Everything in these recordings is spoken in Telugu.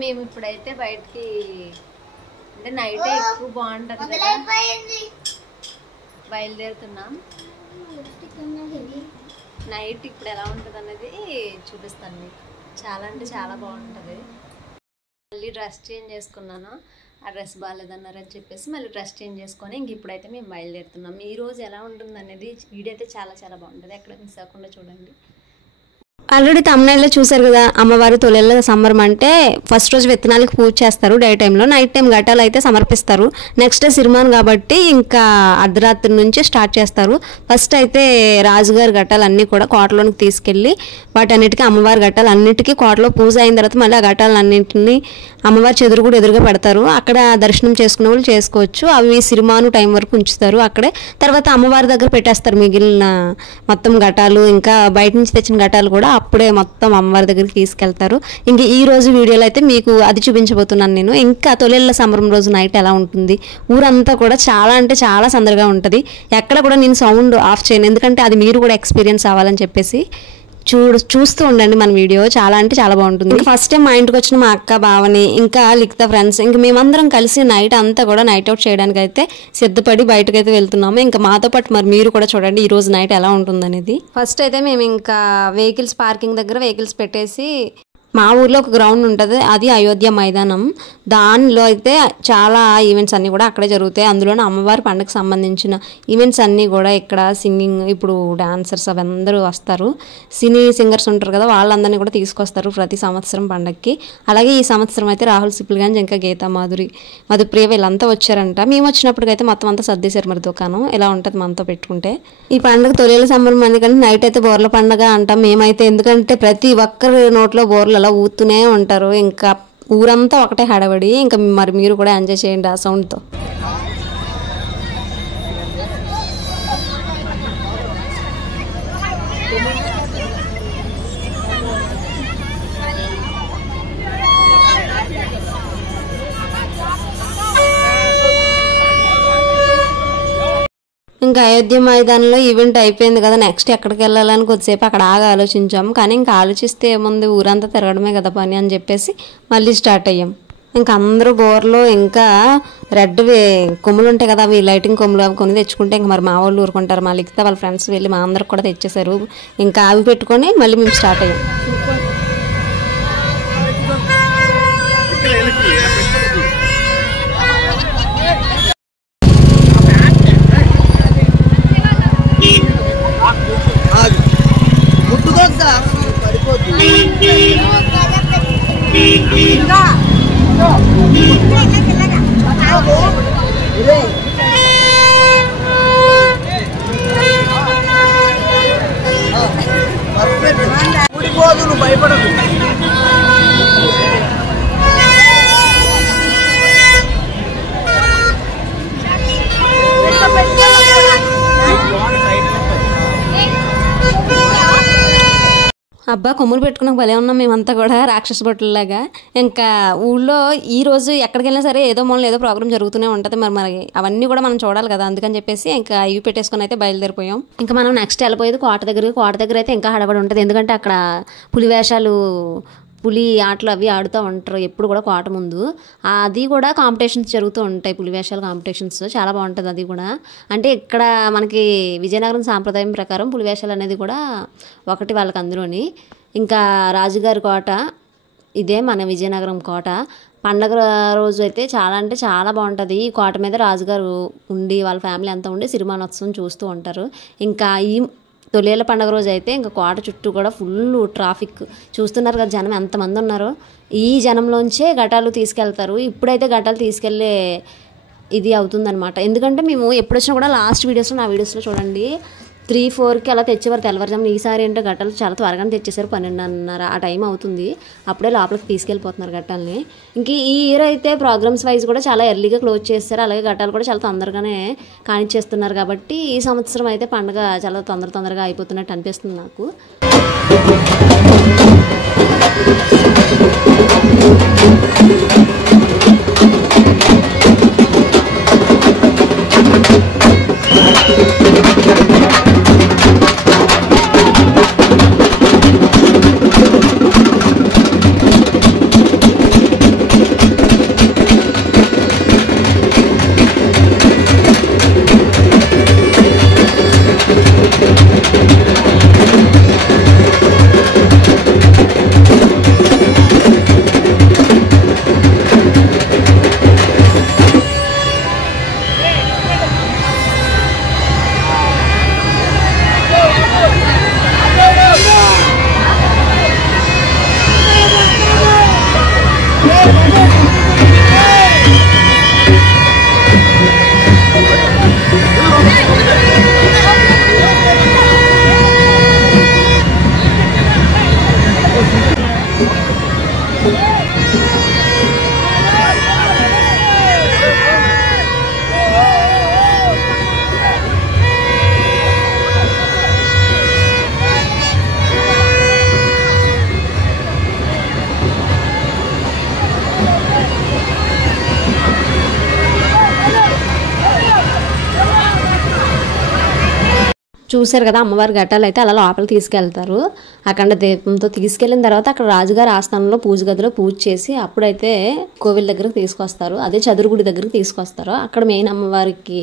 మేము ఇప్పుడైతే బయటికి అంటే నైట్ ఎక్కువ బాగుంటది కదా బయలుదేరుతున్నాం. నైట్ ఇప్పుడు ఎలా ఉంటుంది అనేది చూపిస్తాను మీకు. చాలా అంటే చాలా బాగుంటుంది. మళ్ళీ డ్రెస్ చేంజ్ చేసుకున్నాను. ఆ డ్రెస్ బాగాలేదన్నారని చెప్పేసి మళ్ళీ డ్రెస్ చేంజ్ చేసుకొని ఇంక ఇప్పుడైతే మేము బయలుదేరుతున్నాం. ఈ రోజు ఎలా ఉంటుంది అనేది వీడియో అయితే చాలా చాలా బాగుంటుంది. ఎక్కడ మిస్ అవ్వకుండా చూడండి. ఆల్రెడీ తమ్ముళ్ళలో చూసారు కదా, అమ్మవారి తొలిళ్ళ సంబరం అంటే ఫస్ట్ రోజు విత్తనాలకు పూజ చేస్తారు డే టైంలో, నైట్ టైం ఘటాలు అయితే సమర్పిస్తారు. నెక్స్ట్ డే సిరిమాన్ కాబట్టి ఇంకా అర్ధరాత్రి నుంచి స్టార్ట్ చేస్తారు. ఫస్ట్ అయితే రాజుగారి ఘటాలు అన్నీ కూడా కోటలోనికి తీసుకెళ్ళి వాటన్నిటికీ అమ్మవారి ఘటాలు అన్నిటికీ కోటలో పూజ అయిన తర్వాత మళ్ళీ ఆ ఘటాలన్నింటినీ అమ్మవారి చెదురు కూడా ఎదురుగా పెడతారు. అక్కడ దర్శనం చేసుకునే వాళ్ళు చేసుకోవచ్చు. అవి సిరిమాను టైం వరకు ఉంచుతారు అక్కడే. తర్వాత అమ్మవారి దగ్గర పెట్టేస్తారు మిగిలిన మొత్తం ఘటాలు, ఇంకా బయట నుంచి తెచ్చిన ఘటాలు కూడా అప్పుడే మొత్తం అమ్మవారి దగ్గరికి తీసుకెళ్తారు. ఇంక ఈ రోజు వీడియోలో అయితే మీకు అది చూపించబోతున్నాను నేను. ఇంకా తొలిళ్ళ సంబరం రోజు నైట్ ఎలా ఉంటుంది, ఊరంతా కూడా చాలా అంటే చాలా సందడిగా ఉంటుంది. ఎక్కడ కూడా నేను సౌండ్ ఆఫ్ చేయను, ఎందుకంటే అది మీరు కూడా ఎక్స్పీరియన్స్ అవ్వాలని చెప్పేసి. చూస్తూ ఉండండి మన వీడియో. చాలా అంటే చాలా బాగుంటుంది. ఫస్ట్ టైం మా ఇంటికి వచ్చిన మా అక్క బావని ఇంకా లిఖిత ఫ్రెండ్స్ ఇంకా మేమందరం కలిసి నైట్ అంతా కూడా నైట్ అవుట్ చేయడానికి అయితే సిద్ధపడి బయటకైతే వెళ్తున్నాము. ఇంకా మాతో పాటు మరి మీరు కూడా చూడండి ఈ రోజు నైట్ ఎలా ఉంటుంది అనేది. ఫస్ట్ అయితే మేము ఇంకా వెహికల్స్ పార్కింగ్ దగ్గర వెహికల్స్ పెట్టేసి మా ఊర్లో ఒక గ్రౌండ్ ఉంటుంది, అది అయోధ్య మైదానం. దానిలో అయితే చాలా ఈవెంట్స్ అన్నీ కూడా అక్కడే జరుగుతాయి. అందులోనే అమ్మవారి పండుగకు సంబంధించిన ఈవెంట్స్ అన్నీ కూడా ఇక్కడ సింగింగ్, ఇప్పుడు డాన్సర్స్ అవందరూ వస్తారు. సినీ సింగర్స్ ఉంటారు కదా, వాళ్ళందరినీ కూడా తీసుకొస్తారు ప్రతి సంవత్సరం పండగకి. అలాగే ఈ సంవత్సరం అయితే రాహుల్ సిప్లిగంజ్, ఇంకా గీతా మాధురి, మధుప్రియ వీళ్ళంతా వచ్చారంట. మేము వచ్చినప్పటికైతే మొత్తం అంతా సర్దేశారు మరి దుకాణం. ఎలా ఉంటుంది మనతో పెట్టుకుంటే. ఈ పండుగ తొలిళ్ళ సంబరం ఎందుకంటే నైట్ అయితే బోర్ల పండుగ అంటాం మేమైతే. ఎందుకంటే ప్రతి ఒక్కరి నోట్లో బోర్లు అలా ఊతూనే ఉంటారు. ఇంకా ఊరంతా ఒకటే హడబడి. ఇంకా మరి మీరు కూడా ఎంజాయ్ చేయండి ఆ సౌండ్తో. ఇంకా అయోధ్య మైదానంలో ఈవెంట్ అయిపోయింది కదా, నెక్స్ట్ ఎక్కడికి వెళ్ళాలని కొద్దిసేపు అక్కడ ఆగా ఆలోచించాము. కానీ ఇంకా ఆలోచిస్తే ఏముంది, ఊరంతా తిరగడమే కదా పని అని చెప్పేసి మళ్ళీ స్టార్ట్ అయ్యాం. ఇంకా అందరూ బోర్లో ఇంకా రెడ్ కొమ్ములు ఉంటాయి కదా, అవి లైటింగ్ కొమ్ములు, అవి కొని తెచ్చుకుంటే ఇంకా మరి మా వాళ్ళు ఊరుకుంటారు. మా లిఖిత వాళ్ళ ఫ్రెండ్స్ వెళ్ళి మా అందరికి కూడా తెచ్చేసారు. ఇంకా అవి పెట్టుకొని మళ్ళీ మేము స్టార్ట్ అయ్యాం. భయపడదు. అబ్బా కొమ్ములు పెట్టుకున్నాక భలే ఉన్నాం మేమంతా కూడా రాక్షస బొట్టులాగా. ఇంకా ఊళ్ళో ఈ రోజు ఎక్కడికి వెళ్ళినా సరే ఏదో మూలన ఏదో ప్రోగ్రామ్ జరుగుతూనే ఉంటుంది. మరి అవన్నీ కూడా మనం చూడాలి కదా, అందుకని చెప్పేసి ఇంకా ఇవి పెట్టేసుకుని అయితే బయలుదేరిపోయాం. ఇంకా మనం నెక్స్ట్ వెళ్ళిపోయేది కోట దగ్గర అయితే ఇంకా హడబడి ఉంటుంది. ఎందుకంటే అక్కడ పులి వేషాలు, పులి ఆటలు అవి ఆడుతూ ఉంటారు ఎప్పుడు కూడా కోట ముందు. అది కూడా కాంపిటీషన్స్ జరుగుతూ ఉంటాయి, పులి వేషాల కాంపిటీషన్స్. చాలా బాగుంటుంది అది కూడా. అంటే ఇక్కడ మనకి విజయనగరం సాంప్రదాయం ప్రకారం పులి వేషాలు అనేది కూడా ఒకటి వాళ్ళకి అందులోని. ఇంకా రాజుగారి కోట ఇదే మన విజయనగరం కోట. పండగ రోజు అయితే చాలా అంటే చాలా బాగుంటుంది. ఈ కోట మీద రాజుగారు ఉండి వాళ్ళ ఫ్యామిలీ అంతా ఉండి సిరిమానోత్సవం చూస్తూ ఉంటారు. ఇంకా ఈ తొలిళ్ళ పండుగ రోజు అయితే ఇంకా కోట చుట్టూ కూడా ఫుల్ ట్రాఫిక్. చూస్తున్నారు కదా జనం ఎంతమంది ఉన్నారో. ఈ జనంలోంచే ఘటాలు తీసుకెళ్తారు. ఇప్పుడైతే ఘటాలు తీసుకెళ్లే ఇది అవుతుందన్నమాట. ఎందుకంటే మేము ఎప్పుడు వచ్చినా కూడా లాస్ట్ వీడియోస్లో, నా వీడియోస్లో చూడండి 3-4కి అలా తెచ్చేవారు తెల్లవారుజామున. ఈసారి ఏంటో ఘటాలు చాలా త్వరగానే తెచ్చేసారు, 12:30 ఆ టైం అవుతుంది. అప్పుడే లోపలికి తీసుకెళ్ళిపోతున్నారు ఘటాలని. ఇంక ఈ ఇయర్ అయితే ప్రోగ్రామ్స్ వైజ్ కూడా చాలా ఎర్లీగా క్లోజ్ చేస్తారు. అలాగే ఘటాలు కూడా చాలా తొందరగానే కానిచ్చేస్తున్నారు. కాబట్టి ఈ సంవత్సరం అయితే పండుగ చాలా తొందరగా అయిపోతున్నట్టు అనిపిస్తుంది నాకు. చూశారు కదా అమ్మవారి ఘటాలు అయితే అలా లోపల తీసుకెళ్తారు. అఖండ దీపంతో తీసుకెళ్ళిన తర్వాత అక్కడ రాజుగారి ఆస్థానంలో పూజ గదిలో పూజ చేసి అప్పుడైతే కోవిల్ దగ్గరకు తీసుకొస్తారు. అదే చదురుగుడి దగ్గరకు తీసుకొస్తారు. అక్కడ మెయిన్ అమ్మవారికి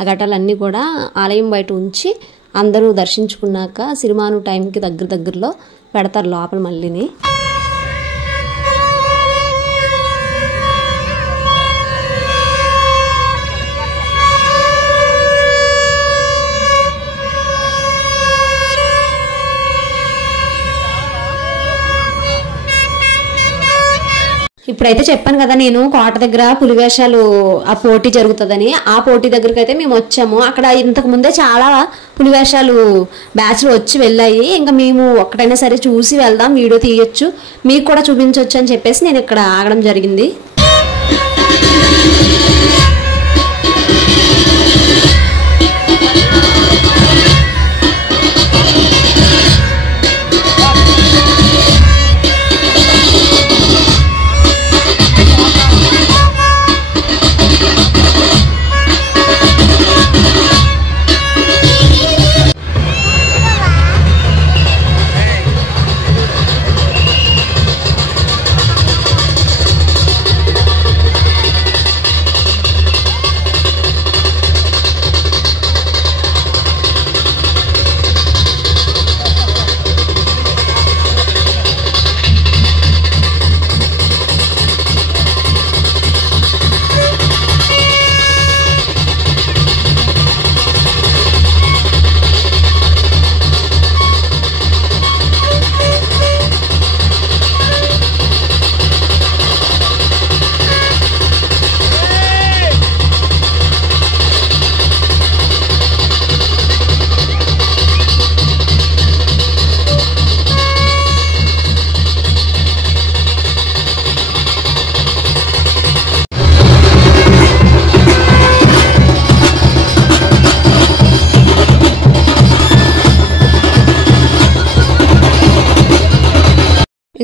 ఆ ఘటాలన్నీ కూడా ఆలయం బయట ఉంచి అందరూ దర్శించుకున్నాక సిరిమాను టైంకి దగ్గరలో పెడతారు లోపల మళ్ళీని. ఇప్పుడైతే చెప్పాను కదా నేను కోట దగ్గర పులివేషాలు ఆ పోటీ జరుగుతుందని. ఆ పోటీ దగ్గరికి అయితే మేము వచ్చాము. అక్కడ ఇంతకు ముందే చాలా పులివేషాలు బ్యాచ్లు వచ్చి వెళ్ళాయి. ఇంకా మేము ఒక్కటైనా సరే చూసి వెళ్దాం, వీడియో తీయొచ్చు, మీకు కూడా చూపించవచ్చు అని చెప్పేసి నేను ఇక్కడ ఆగడం జరిగింది.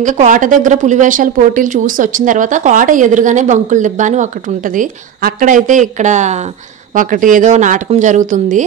ఇంకా కోట దగ్గర పులివేషాల పోటీలు చూసి వచ్చిన తర్వాత కోట ఎదురుగానే బంకుల దిబ్బ అని ఒకటి ఉంటుంది. అక్కడైతే ఇక్కడ ఒకటి ఏదో నాటకం జరుగుతుంది.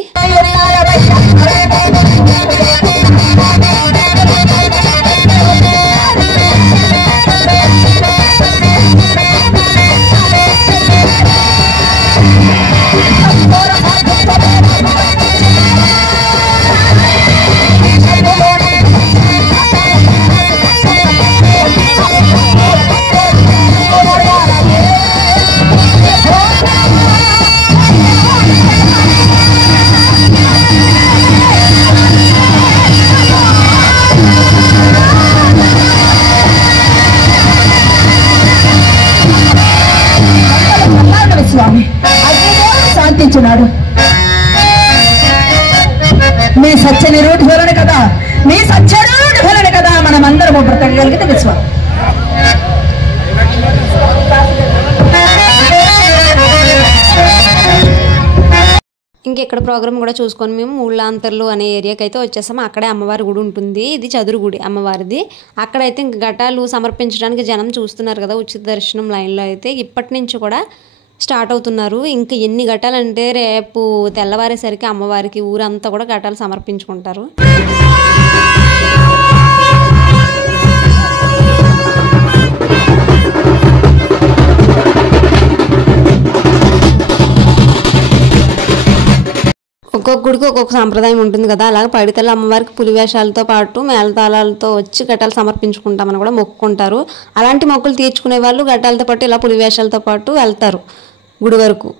శాంతించున్నాడు. మీ సత్యని రూట్ వలన కదా, మీ సత్య రూట్ వలన కదా మనమందరము బ్రతకగలిగితే విశ్వాసం. ఇంకెక్కడ ప్రోగ్రామ్ కూడా చూసుకొని మేము మూళ్ళాంతర్లు అనే ఏరియాకి అయితే వచ్చేసాము. అక్కడే అమ్మవారి గుడి ఉంటుంది. ఇది చదురు గుడి అమ్మవారిది. అక్కడైతే ఇంక ఘటాలు సమర్పించడానికి జనం చూస్తున్నారు కదా, ఉచిత దర్శనం లైన్లో అయితే ఇప్పటి నుంచి కూడా స్టార్ట్ అవుతున్నారు. ఇంకా ఎన్ని ఘటాలంటే రేపు తెల్లవారేసరికి అమ్మవారికి ఊరంతా కూడా ఘటాలు సమర్పించుకుంటారు. ఒక్కొక్క గుడికి ఒక్కొక్క సాంప్రదాయం ఉంటుంది కదా, అలాగే పైడితల్లి అమ్మవారికి పులివేషాలతో పాటు మేళతాళాలతో వచ్చి ఘటాలు సమర్పించుకుంటామని కూడా మొక్కుకుంటారు. అలాంటి మొక్కులు తీర్చుకునే వాళ్ళు ఘటాలతో పాటు ఇలా పులివేషాలతో పాటు వెళ్తారు గుడి వరకు.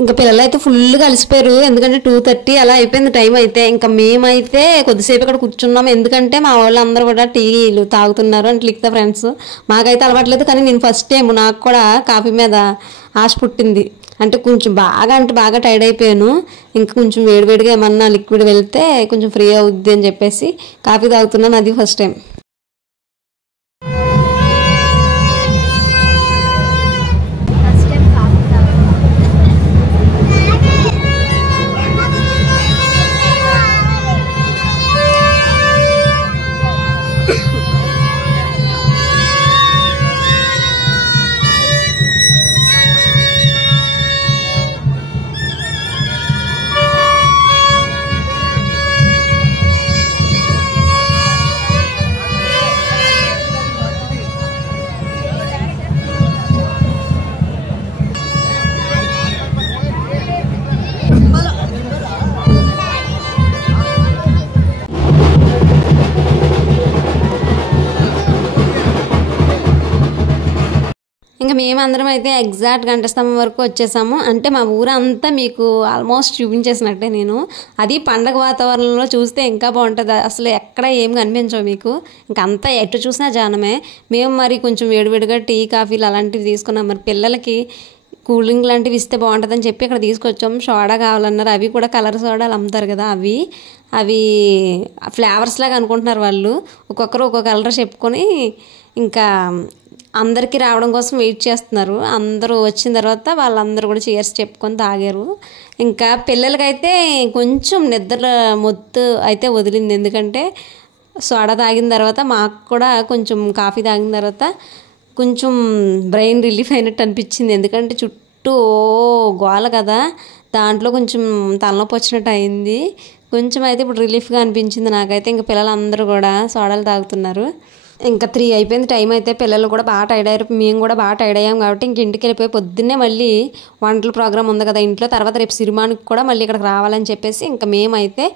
ఇంకా పిల్లలు అయితే ఫుల్గా అలసిపోయారు, ఎందుకంటే 2:30 అలా అయిపోయింది టైం అయితే. ఇంకా మేమైతే కొద్దిసేపు ఇక్కడ కూర్చున్నాం, ఎందుకంటే మా వాళ్ళందరూ కూడా టీలు తాగుతున్నారు అంటే లిక్తా ఫ్రెండ్స్. మాకైతే అలవాట్లేదు, కానీ నేను ఫస్ట్ టైం నాకు కూడా కాఫీ మీద ఆశ పుట్టింది. అంటే కొంచెం బాగా టైర్డ్ అయిపోయాను. ఇంకా కొంచెం వేడివేడిగా ఏమన్నా లిక్విడ్ వెళ్తే కొంచెం ఫ్రీ అవుద్ది అని చెప్పేసి కాఫీ తాగుతున్నాను, అది ఫస్ట్ టైం. మేమందరం అయితే ఎగ్జాక్ట్ గంట స్తంభం వరకు వచ్చేసాము. అంటే మా ఊరంతా మీకు ఆల్మోస్ట్ చూపించేసినట్టే నేను. అది పండగ వాతావరణంలో చూస్తే ఇంకా బాగుంటుంది. అసలు ఎక్కడ ఏం కనిపించవు మీకు, ఇంకంతా ఎటు చూసినా జనమే. మేము మరి కొంచెం వేడివేడిగా టీ కాఫీలు అలాంటివి తీసుకున్నాం. మరి పిల్లలకి కూల్ డ్రింక్ లాంటివి ఇస్తే బాగుంటుందని చెప్పి ఇక్కడ తీసుకొచ్చాం. సోడా కావాలన్నారు. అవి కూడా కలర్ సోడాలు అమ్ముతారు కదా, అవి ఫ్లేవర్స్ లాగా అనుకుంటున్నారు వాళ్ళు. ఒక్కొక్కరు ఒక్కొక్క కలర్ చెప్పుకొని ఇంకా అందరికీ రావడం కోసం వెయిట్ చేస్తున్నారు. అందరూ వచ్చిన తర్వాత వాళ్ళందరూ కూడా చీర్స్ చెప్పుకొని తాగారు. ఇంకా పిల్లలకైతే కొంచెం నిద్ర మొత్తు అయితే వదిలింది. ఎందుకంటే సోడా తాగిన తర్వాత మాకు కూడా కొంచెం కాఫీ తాగిన తర్వాత కొంచెం బ్రెయిన్ రిలీఫ్ అయినట్టు అనిపించింది. ఎందుకంటే చుట్టూ గోల కదా, దాంట్లో కొంచెం తలనొప్పి వచ్చినట్టు అయింది. కొంచెం అయితే ఇప్పుడు రిలీఫ్గా అనిపించింది నాకైతే. ఇంకా పిల్లలందరూ కూడా సోడాలు తాగుతున్నారు. ఇంకా 3 అయిపోయింది టైం అయితే. పిల్లలు కూడా బాగా టైర్డ్ అయ్యారు, మేము కూడా బాగా టైర్డ్ అయ్యాం. కాబట్టి ఇంక ఇంటికి వెళ్ళిపోయి పొద్దున్నే మళ్ళీ వంటల ప్రోగ్రామ్ ఉంది కదా ఇంట్లో. తర్వాత రేపు సిరిమానికి కూడా మళ్ళీ ఇక్కడికి రావాలని చెప్పేసి ఇంకా మేమైతే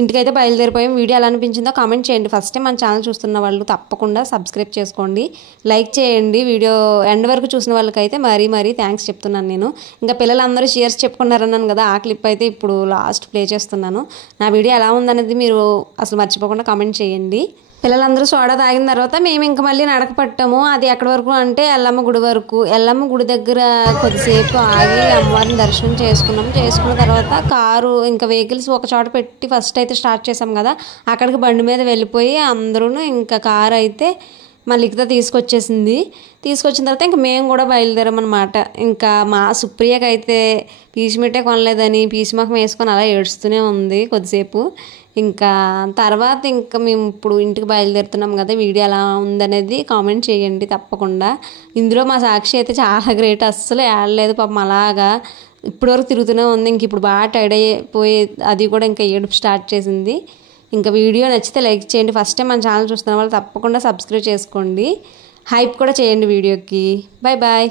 ఇంటికైతే బయలుదేరిపోయాం. వీడియో ఎలా అనిపించిందో కామెంట్ చేయండి. ఫస్ట్ టైం మన ఛానల్ చూస్తున్న వాళ్ళు తప్పకుండా సబ్స్క్రైబ్ చేసుకోండి, లైక్ చేయండి. వీడియో ఎండ్ వరకు చూసిన వాళ్ళకైతే మరీ థ్యాంక్స్ చెప్తున్నాను నేను. ఇంకా పిల్లలందరూ షేర్స్ చెప్పుకున్నారన్నాను కదా, ఆ క్లిప్ అయితే ఇప్పుడు లాస్ట్ ప్లే చేస్తున్నాను. నా వీడియో ఎలా ఉందనేది మీరు అసలు మర్చిపోకుండా కామెంట్ చేయండి. పిల్లలందరూ సోడా తాగిన తర్వాత మేము ఇంకా మళ్ళీ నడక పట్టాము. అది ఎక్కడి వరకు అంటే ఎల్లమ్మ గుడి వరకు. ఎల్లమ్మ గుడి దగ్గర కొద్దిసేపు ఆగి అమ్మవారిని దర్శనం చేసుకున్న తర్వాత కారు ఇంకా వెహికల్స్ ఒక చోట పెట్టి ఫస్ట్ అయితే స్టార్ట్ చేసాం కదా, అక్కడికి బండి మీద వెళ్ళిపోయి అందరూ ఇంకా కారు అయితే మళ్ళీకితో తీసుకొచ్చిన తర్వాత ఇంకా మేము కూడా బయలుదేరామన్నమాట. ఇంకా మా సుప్రియకి అయితే పీచిమిట్టే కొనలేదని పీచిమొఖం వేసుకొని అలా ఏడుస్తూనే ఉంది కొద్దిసేపు. ఇంకా తర్వాత ఇంకా మేము ఇప్పుడు ఇంటికి బయలుదేరుతున్నాం కదా, వీడియో ఎలా ఉందనేది కామెంట్ చేయండి తప్పకుండా. ఇందులో మా సాక్షి అయితే చాలా గ్రేట్, అస్సలు ఏడలేదు పాపం, అలాగా ఇప్పటివరకు తిరుగుతూనే ఉంది. ఇంక ఇప్పుడు బాగా టైర్డ్ అయిపోయి అది కూడా ఇంకా ఏడుపు స్టార్ట్ చేసింది. ఇంకా వీడియో నచ్చితే లైక్ చేయండి. ఫస్ట్ టైం మన ఛానల్ చూస్తున్న వాళ్ళు తప్పకుండా సబ్స్క్రైబ్ చేసుకోండి, హైప్ కూడా చేయండి వీడియోకి. Bye bye.